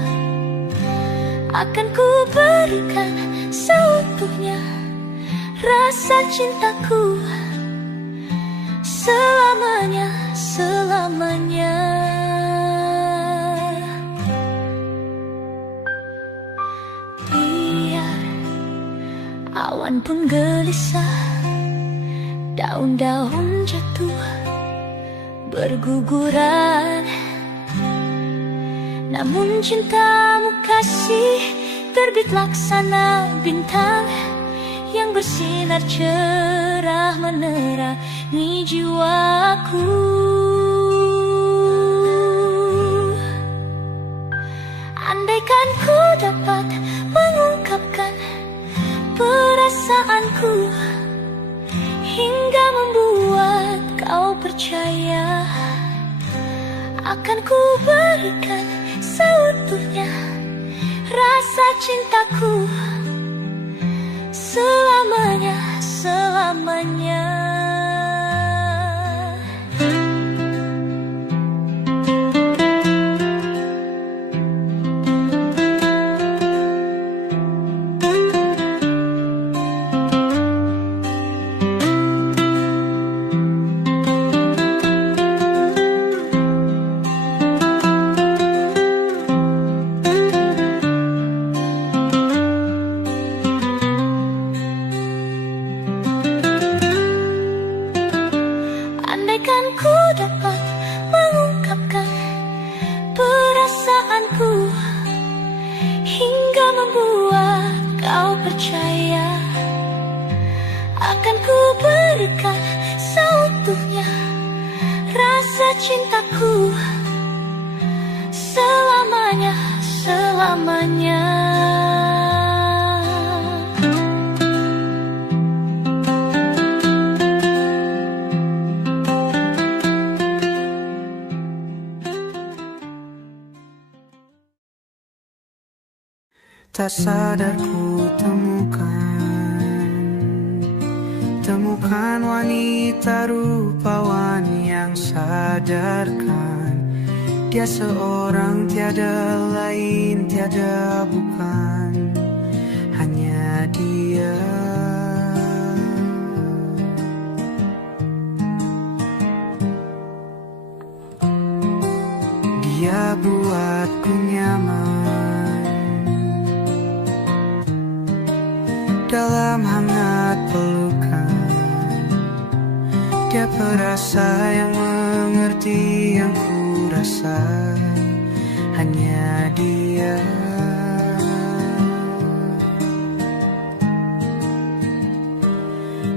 akan ku berikan seutuhnya rasa cintaku selamanya, selamanya. Biar awan pun gelisah, daun-daun jatuh berguguran, namun cintamu kasih terbit laksana bintang yang bersinar cerah menerangi jiwaku. Andaikan ku dapat mengungkapkan perasaanku hingga membuat kau percaya, akan ku berikan seutuhnya rasa cintaku selamanya, selamanya. Andaikan ku dapat mengungkapkan perasaanku hingga membuat kau percaya, akan ku berikan seutuhnya rasa cintaku selamanya, selamanya. Tak sadar ku temukan wanita rupawan yang sadarkan dia seorang, tiada lain, tiada bukan, hanya dia. Dia buatku nyaman dalam hangat pelukan. Dia perasa yang mengerti yang ku rasa, hanya dia.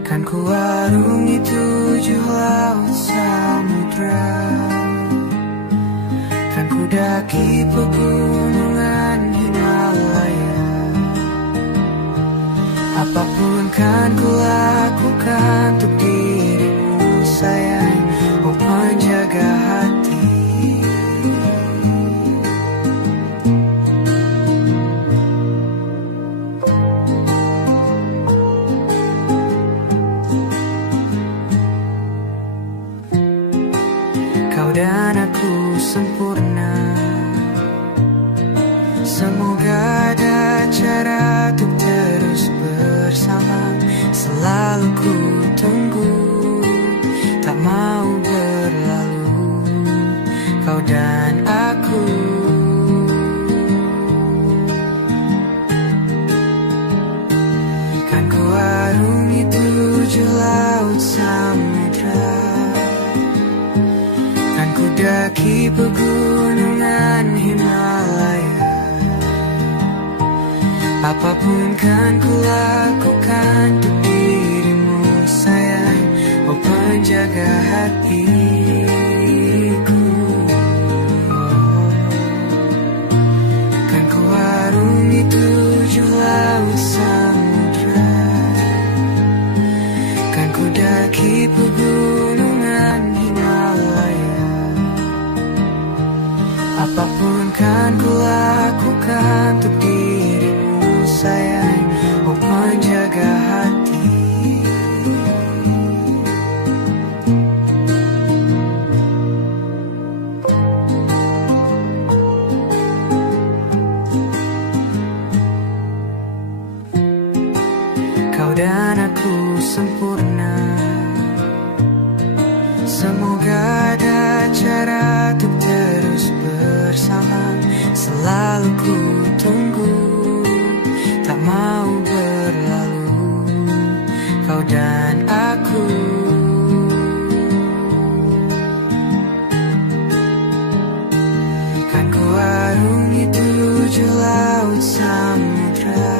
Kan ku arungi 7 laut samudra, kan ku daki pegunungan Himalaya. Apapun kan ku lakukan untuk dirimu sayang, oh penjaga hati. Kau dan aku sempurna. Semoga ada cara untuk terus bersama. Selalu ku tunggu, tak mau berlalu, kau dan aku. Kan ku arungi 7 laut samudra, kan ku daki pegunungan Himalaya. Apapun kan ku lakukan untuk dirimu sayang, oh penjaga hatiku. Kan ku arungi 7 laut samudra, kan ku daki pegunungan Himalaya. Apapun kan ku lakukan untuk dirimu sayang, oh penjaga hati. Kau dan aku sempurna. Semoga ada cara untuk terus bersama. Selalu ku tunggu, tak mau berlalu, kau dan aku. Kan ku arungi 7 laut samudra,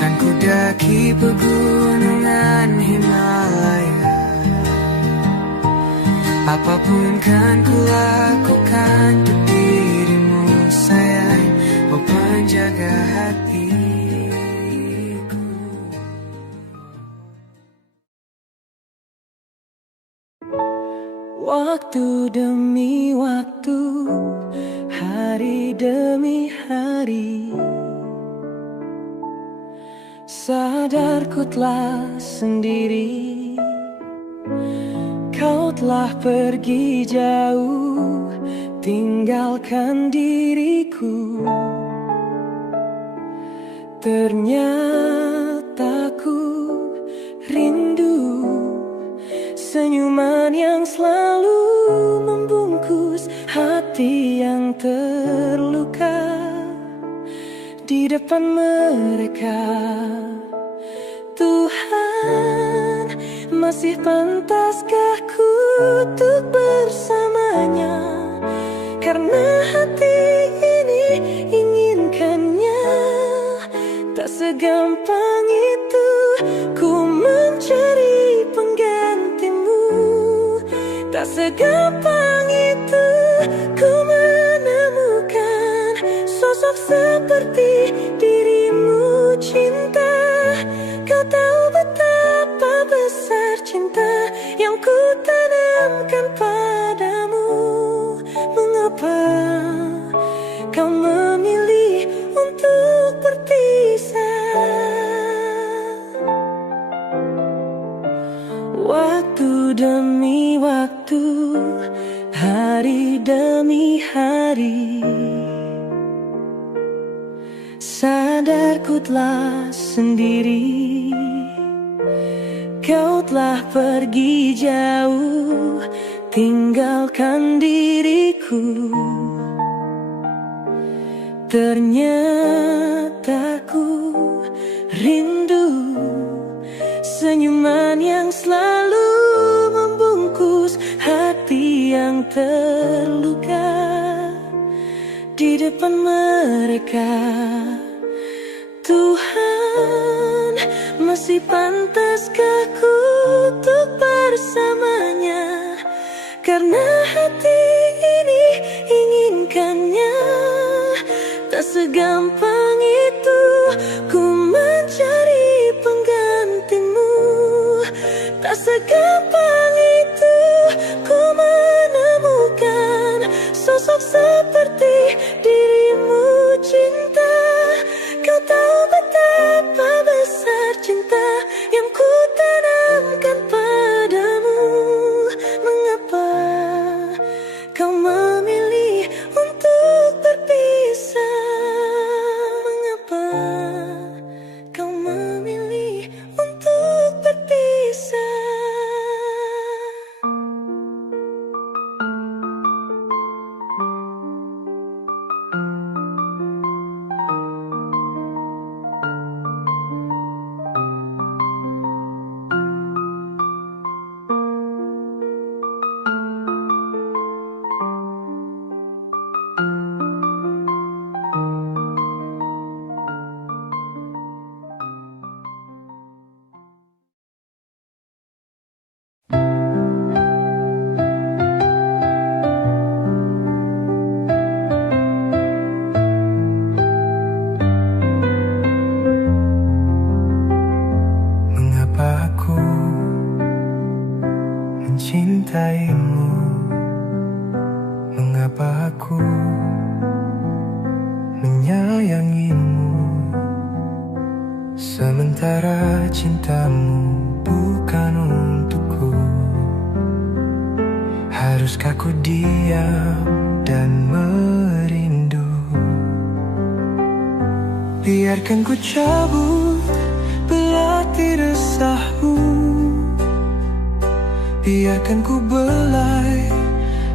kan ku daki pegunungan Himalaya. Apapun kan ku lakukan untuk dirimu sayang, oh penjaga hatiku. Waktu demi waktu, hari demi hari, sadarku telah sendiri. Kau telah pergi jauh, tinggalkan diriku. Ternyata ku rindu senyuman yang selalu membungkus hati yang terluka di depan mereka. Tuhan, masih pantaskah ku untuk bersamanya? Karena hati ini inginkannya. Tak segampang itu ku mencari penggantimu. Tak segampang itu ku menemukan sosok seperti dirimu. Cinta, kau tahu betapa besar cinta yang ku tanamkan padamu. Mengapa kau memilih untuk berpisah? Waktu demi waktu, hari demi hari, sadarku telah sendiri. Kau telah pergi jauh, tinggalkan diriku. Ternyata ku rindu senyuman yang selalu membungkus hati yang terluka di depan mereka. Tuhan, masih pantaskah ku untuk bersamanya? Karena hati ini inginkannya. Tak segampang itu ku mencari penggantimu. Tak segampang itu ku menemukan sosok seperti dirimu. Cinta, kau tahu betapa besar cinta yang ku tanamkan padamu. Mengapa menyayangimu. Mengapa aku menyayangimu, sementara cintamu bukan untukku? Haruskah ku diam dan merindu? Biarkan ku cabut belati resahmu, biarkan ku belai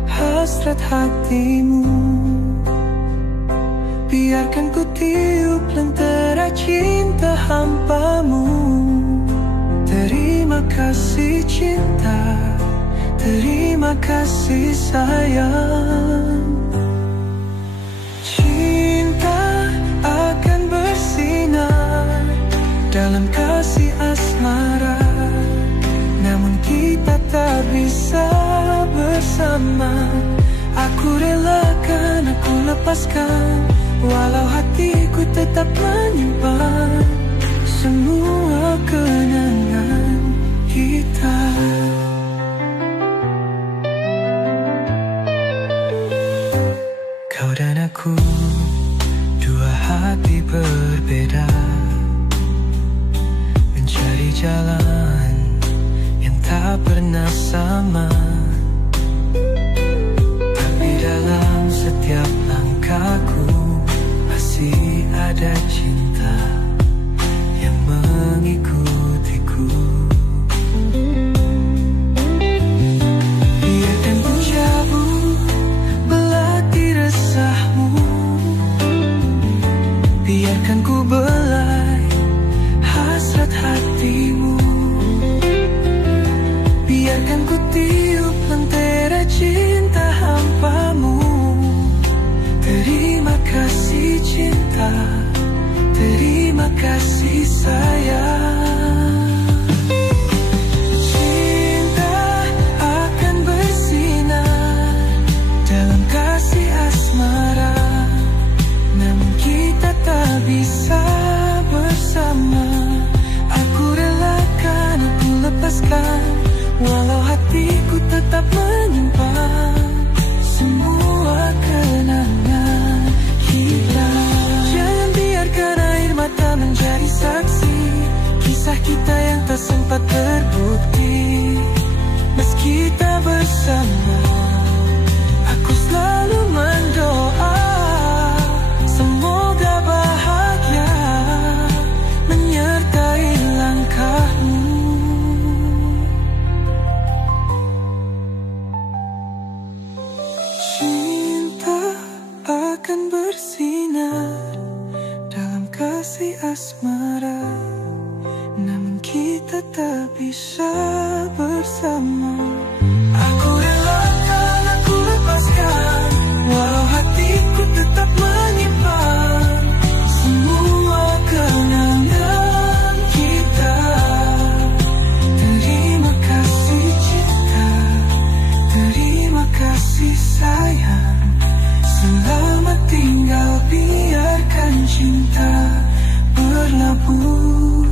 hasrat hatimu, biarkan ku tiup lentera cinta hampamu. Terima kasih cinta, terima kasih sayang. Cinta akan bersinar dalam kasih asmara, namun kita tak bisa bersama. Aku relakan, aku lepaskan, walau hatiku tetap menyimpan semua kenangan kita. Kau dan aku, dua hati berbeda, mencari jalan yang tak pernah sama. Tapi dalam setiap langkahku masih ada cinta yang mengikutiku. Biarkan ku cabut belati resahmu, biarkan ku belai hasrat hatimu, biarkan ku tiup lentera cinta hampamu. Terima kasih cinta, terima kasih sayang. Cinta akan bersinar dalam kasih asmara, namun kita tak bisa bersama. Aku relakan, aku lepaskan, walau hatiku tetap menyimpan semua kenangan kita. Jangan biarkan air mata menjadi saksi kisah kita yang tak sempat terbukti. Meski kita bersama, aku selalu mendoa semoga bahagia menyertai langkahmu. Cinta akan bersinar dalam kasih asmara, namun kita tak bisa bersama. Aku relakan, aku lepaskan, walau hatiku tetap menyimpan semua kenangan kita. Terima kasih cinta, terima kasih sayang. Selamat tinggal, biarkan cinta berlabuh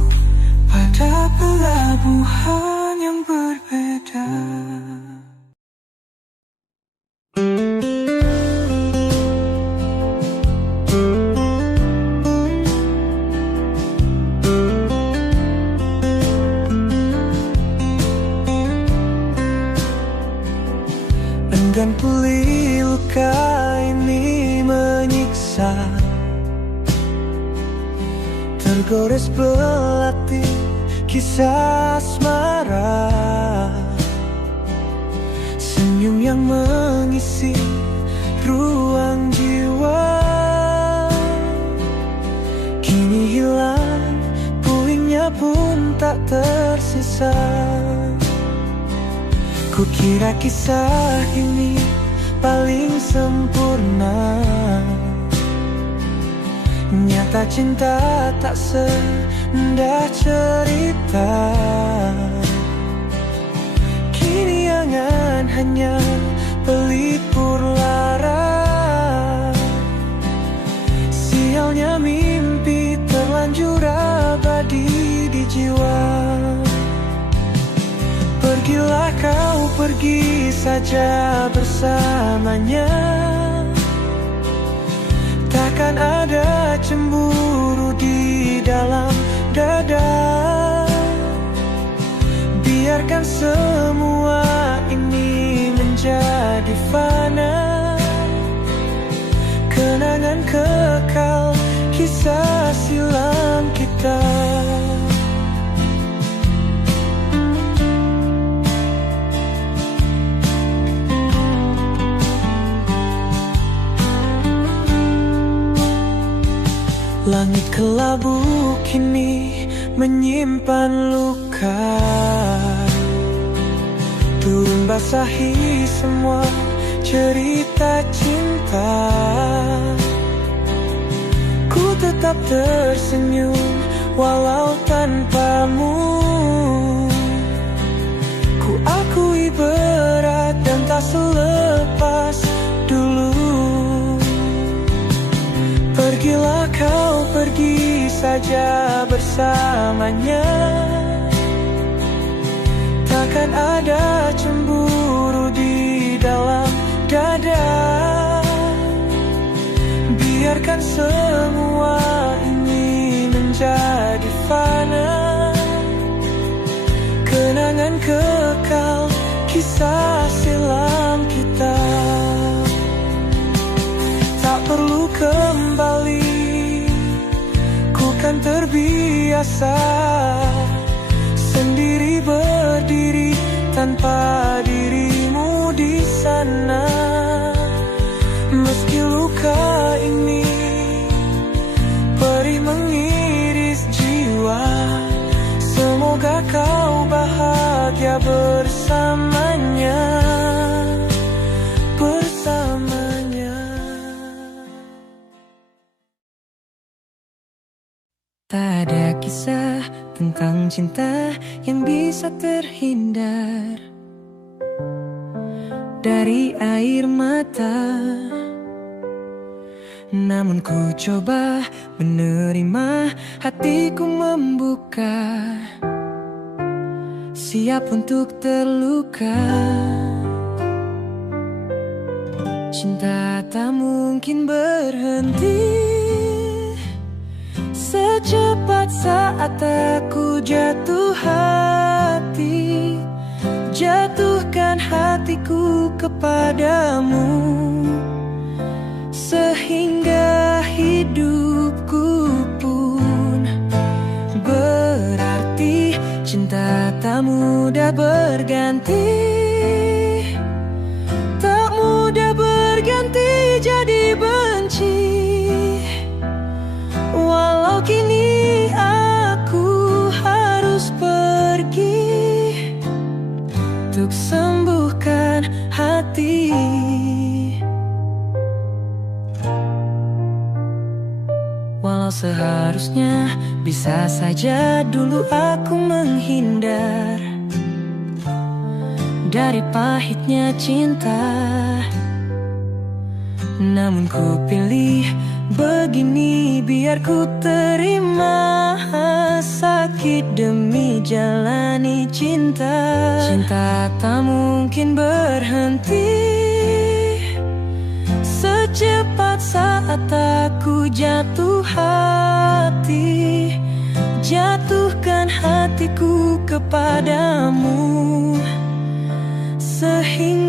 pada pelabuhan yang berbeda. Enggan pulih luka ini menyiksa, tergores belati kisah asmara. Senyum yang mengisi ruang jiwa kini hilang, puingnya pun tak tersisa. Kukira kisah ini paling sempurna, nyata cinta tak seindah cerita. Kini angan hanya pelipur lara, sialnya mimpi terlanjur abadi di jiwa. Pergilah kau pergi saja bersamanya. Takkan ada cemburu di dalam dada. Biarkan semua ini menjadi fana. Kenangan kekal, kisah silam kita. Langit kelabu kini menyimpan luka. Turun basahi semua cerita cinta. Ku tetap tersenyum walau tanpamu. Ku akui berat dan tak selepas dulu. Pergilah kau, pergi saja bersamanya. Takkan ada cemburu di dalam dada. Biarkan semua ini menjadi fana. Kenangan kekal, kisah silam kita. Tak perlu kembali, ku kan terbiasa sendiri berdiri tanpa dirimu di sana. Meski luka ini perih mengiris jiwa, semoga kau bahagia bersamanya. Tak ada kisah tentang cinta yang bisa terhindar dari air mata. Namun ku coba menerima, hatiku membuka, siap untuk terluka. Cinta tak mungkin berhenti. Secepat saat aku jatuh hati, jatuhkan hatiku kepadamu, sehingga hidupku pun berarti. Cinta tak mudah berganti, tak mudah berganti jadi benci. Walau kini aku harus pergi untuk sembuhkan hati. Walau seharusnya bisa saja dulu aku menghindar dari pahitnya cinta. Namun ku pilih begini, biar ku terima sakit demi jalani cinta. Cinta tak mungkin berhenti. Secepat saat aku jatuh hati, jatuhkan hatiku kepadamu, sehingga